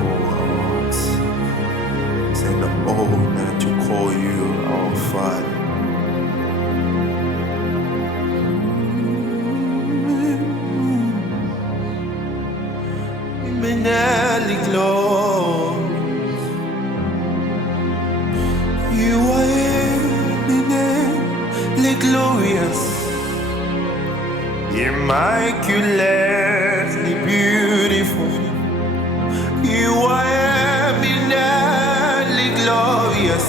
grateful heart. It's an honor to call you our Father. Immensely glorious, you are eminently glorious, immaculately beautiful. You are eminently glorious,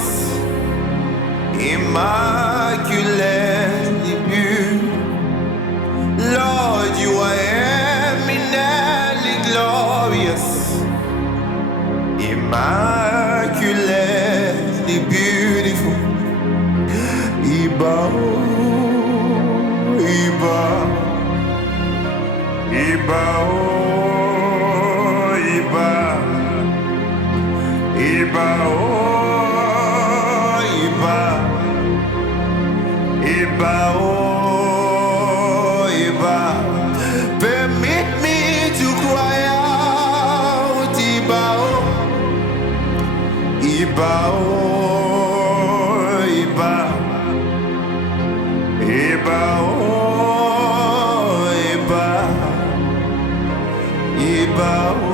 immaculately beautiful. Lord, you are eminently glorious, immaculately beautiful. Iba, Iba, Iba, oh, Iba, Iba, oh, Iba, Iba, oh, Iba. Permit me to cry out, Iba, oh, Iba, oh, Iba, Iba, oh, Iba, Iba, oh.